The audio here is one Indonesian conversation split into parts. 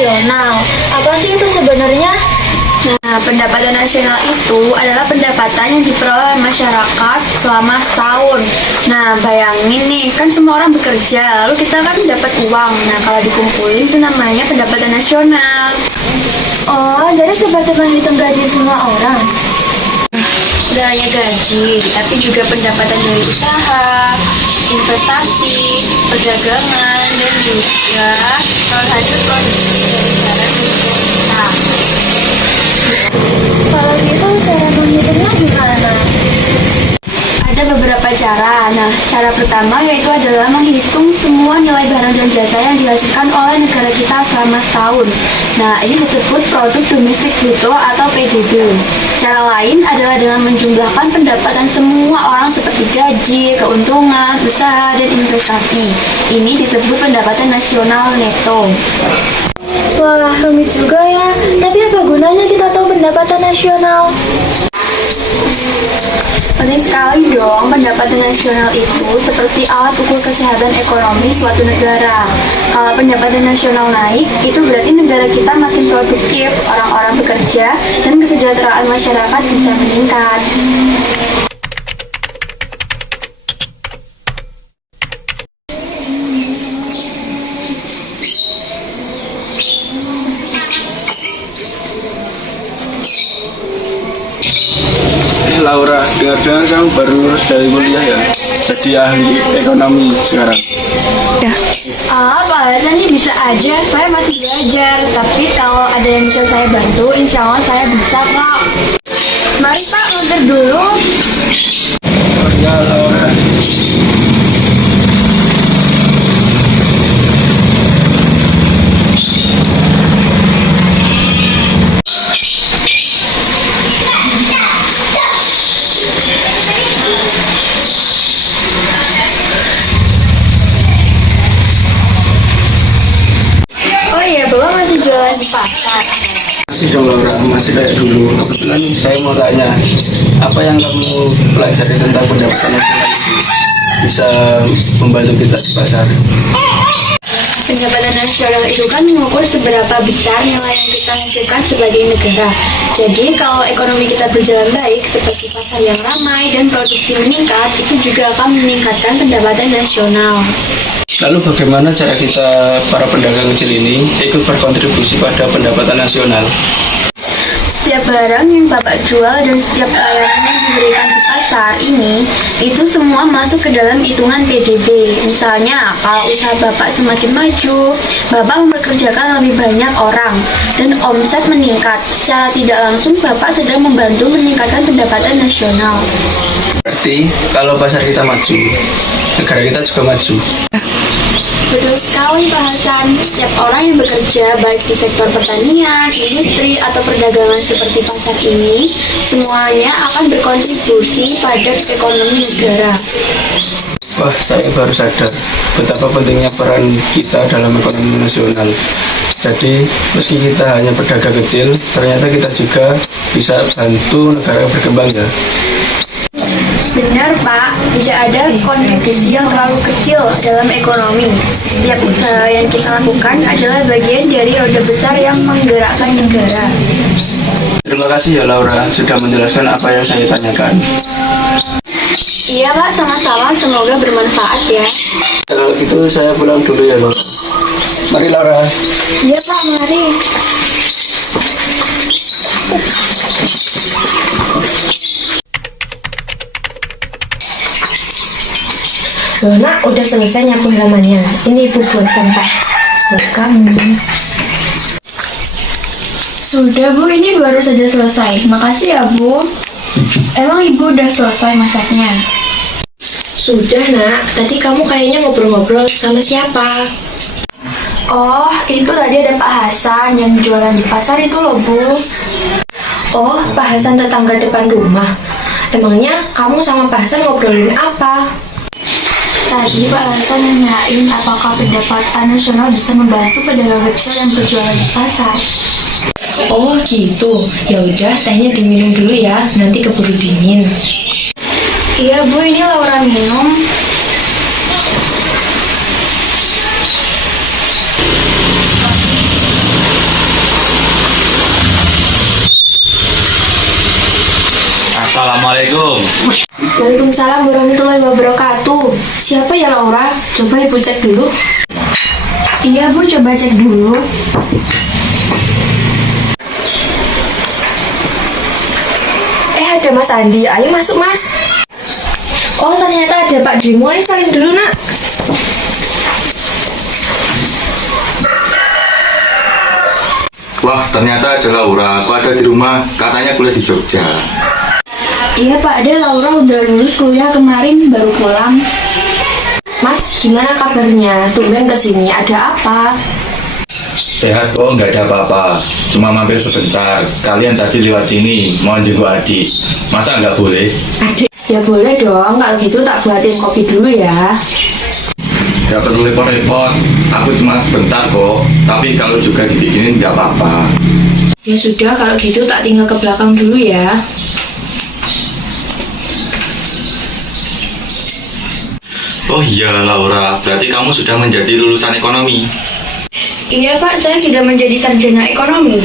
nasional. Apa sih itu sebenarnya? Nah, pendapatan nasional itu adalah pendapatan yang diperoleh oleh masyarakat selama setahun. Nah, bayangin nih, kan semua orang bekerja, lalu kita kan dapat uang. Nah, kalau dikumpulin itu namanya pendapatan nasional. Oh, jadi seperti menghitung gaji semua orang. Gak hanya gaji, tapi juga pendapatan dari usaha, investasi, perdagangan, dan juga hasil produksi dari barang kita. Kalau gitu cara menghitungnya gimana? Ada beberapa cara. Nah, cara pertama yaitu adalah menghitung semua nilai barang dan jasa yang dihasilkan oleh negara kita selama setahun. Nah, ini disebut produk domestik bruto atau PDB. Cara lain adalah dengan menjumlahkan pendapatan semua orang seperti gaji, keuntungan, usaha, dan investasi. Ini disebut pendapatan nasional neto. Wah, rumit juga ya. Tapi apa gunanya kita tahu pendapatan nasional? Penting sekali dong, pendapatan nasional itu seperti alat ukur kesehatan ekonomi suatu negara. Kalau pendapatan nasional naik, itu berarti negara kita makin produktif, orang-orang bekerja, dan kesejahteraan masyarakat bisa meningkat. Laura, dengar-dengar kamu baru lulus dari kuliah ya, jadi ahli ekonomi sekarang. Ya. Pak Hasan sih bisa aja, saya masih belajar. Tapi kalau ada yang bisa saya bantu, insya Allah saya bisa, Pak. Mari Pak, mampir dulu. Oh ya Laura. Oh iya, Bapak masih jualan di pasar. Masih dong Laura, masih kayak dulu. Kebetulan saya mau tanya, apa yang kamu pelajari tentang pendapatan nasional itu bisa membantu kita di pasar? Pendapatan nasional itu kan mengukur seberapa besar nilai yang kita hasilkan sebagai negara. Jadi kalau ekonomi kita berjalan baik, seperti pasar yang ramai dan produksi meningkat, itu juga akan meningkatkan pendapatan nasional. Lalu bagaimana cara kita para pedagang kecil ini ikut berkontribusi pada pendapatan nasional? Setiap barang yang Bapak jual dan setiap pelayanan yang diberikan di pasar ini, itu semua masuk ke dalam hitungan PDB. Misalnya, kalau usaha Bapak semakin maju, Bapak mempekerjakan lebih banyak orang, dan omset meningkat. Secara tidak langsung, Bapak sedang membantu meningkatkan pendapatan nasional. Berarti kalau pasar kita maju, negara kita juga maju. Betul sekali Pak Hasan, setiap orang yang bekerja baik di sektor pertanian, industri, atau perdagangan seperti pasar ini, semuanya akan berkontribusi pada ekonomi negara. Wah, saya baru sadar betapa pentingnya peran kita dalam ekonomi nasional. Jadi, meski kita hanya pedagang kecil, ternyata kita juga bisa bantu negara berkembang ya. Benar Pak, tidak ada kontribusi yang terlalu kecil dalam ekonomi. Setiap usaha yang kita lakukan adalah bagian dari roda besar yang menggerakkan negara. Terima kasih ya Laura, sudah menjelaskan apa yang saya tanyakan. Iya Pak, sama-sama, semoga bermanfaat ya. Kalau gitu saya pulang dulu ya Laura. Mari Laura. Iya Pak, mari. Loh nak, udah selesai nyapu halamannya. Ini ibu buat sampah buat kamu. Sudah Bu, ini baru saja selesai. Makasih ya Bu. Emang Ibu udah selesai masaknya? Sudah nak, tadi kamu kayaknya ngobrol-ngobrol sama siapa? Oh, itu tadi ada Pak Hasan yang jualan di pasar itu loh Bu. Oh, Pak Hasan tetangga depan rumah. Emangnya kamu sama Pak Hasan ngobrolin apa? Tadi Pak Hasan nanyain apakah pendapatan nasional bisa membantu pedagang kecil yang berjualan di pasar. Oh gitu, ya udah tehnya diminum dulu ya, nanti keburu dingin. Iya Bu, ini Laura minum. Assalamualaikum. Waalaikumsalam warahmatullahi wabarakatuh. Siapa ya Laura? Coba Ibu cek dulu. Iya Bu, coba cek dulu. Ada Mas Andi, ayo masuk Mas. Oh ternyata ada Pak Dimo, ayo saling dulu nak. Wah, ternyata ada Laura. Aku ada di rumah. Katanya kuliah di Jogja. Iya Pak De, Laura udah lulus kuliah kemarin, baru pulang. Mas, gimana kabarnya? Tumben kesini, ada apa? Sehat kok, nggak ada apa-apa. Cuma mampir sebentar. Sekalian tadi lewat sini, mau jenguk adik. Masa nggak boleh? Adik, ya boleh dong. Kalau gitu tak buatin kopi dulu ya. Nggak perlu repot-repot. Aku cuma sebentar kok. Tapi kalau juga dibikinin nggak apa-apa. Ya sudah, kalau gitu tak tinggal ke belakang dulu ya. Oh iya Laura, berarti kamu sudah menjadi lulusan ekonomi. Iya Pak, saya sudah menjadi sarjana ekonomi.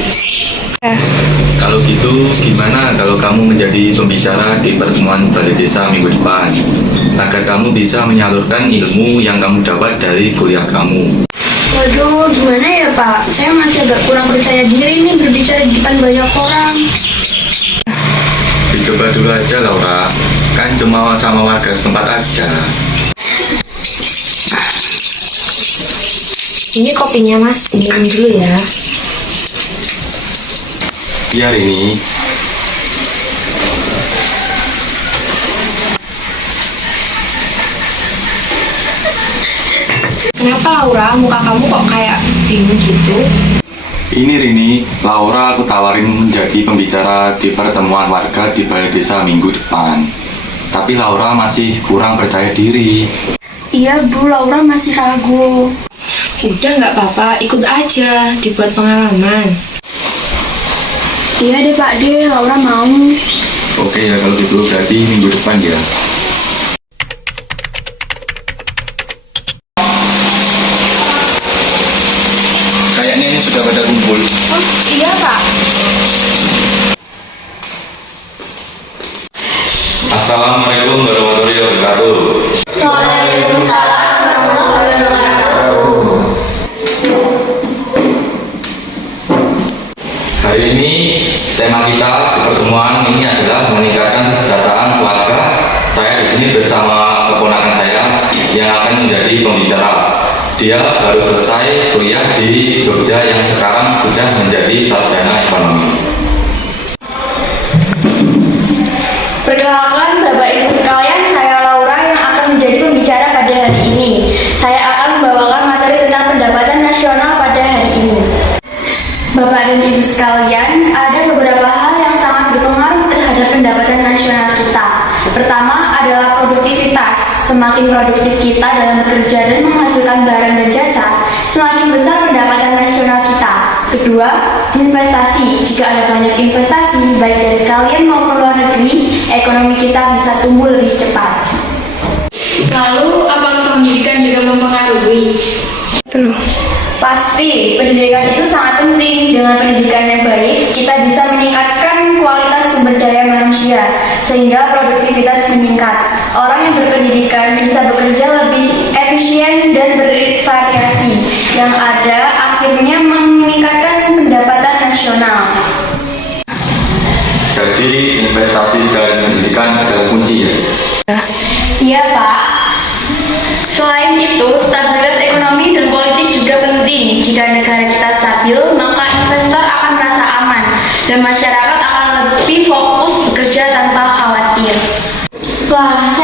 Kalau gitu, gimana kalau kamu menjadi pembicara di pertemuan balai desa minggu depan? Agar kamu bisa menyalurkan ilmu yang kamu dapat dari kuliah kamu. Waduh, gimana ya Pak? Saya masih agak kurang percaya diri nih berbicara di depan banyak orang. Dicoba dulu aja Laura, kan cuma sama warga setempat aja. Ini kopinya Mas, diminum dulu ya. Biar ini. Kenapa Laura, muka kamu kok kayak bingung gitu? Ini Rini, Laura aku tawarin menjadi pembicara di pertemuan warga di balai desa minggu depan. Tapi Laura masih kurang percaya diri. Iya Bu, Laura masih ragu. Udah nggak apa-apa, ikut aja, dibuat pengalaman. Iya deh Pak De, Laura mau. Oke ya kalau gitu berarti minggu depan ya. Kayaknya ini sudah pada kumpul. Oh iya Pak. Assalamualaikum warahmatullahi wabarakatuh. Waalaikumsalam warahmatullahi wabarakatuh. Hari ini tema kita di pertemuan ini adalah meningkatkan kesejahteraan keluarga. Saya di sini bersama keponakan saya yang akan menjadi pembicara. Dia baru selesai kuliah di Jogja yang sekarang sudah menjadi sarjana ekonomi. Perkenalkan Bapak Ibu sekalian, saya Laura yang akan menjadi pembicara pada hari ini. Saya akan membawakan materi tentang pendapatan nasional pada hari ini. Bapak dan Ibu sekalian, ada beberapa hal yang sangat berpengaruh terhadap pendapatan nasional kita. Pertama adalah produktivitas. Semakin produktif kita dalam bekerja dan menghasilkan barang dan jasa, semakin besar pendapatan nasional kita. Kedua, investasi. Jika ada banyak investasi, baik dari kalian maupun luar negeri, ekonomi kita bisa tumbuh lebih cepat. Lalu, apakah pendidikan juga mempengaruhi? Pasti, pendidikan itu sangat penting. Dengan pendidikan yang baik, kita bisa meningkatkan kualitas sumber daya manusia, sehingga produktivitas meningkat. Orang yang berpendidikan bisa bekerja lebih efisien dan bervariasi, yang ada akhirnya meningkatkan pendapatan nasional. Jadi investasi dan pendidikan adalah kunci ya. Iya Pak. Selain itu, stabilitas ekonomi dan politik juga penting. Jika negara kita stabil, maka investor akan merasa aman dan masyarakat akan lebih fokus bekerja tanpa khawatir. Wah,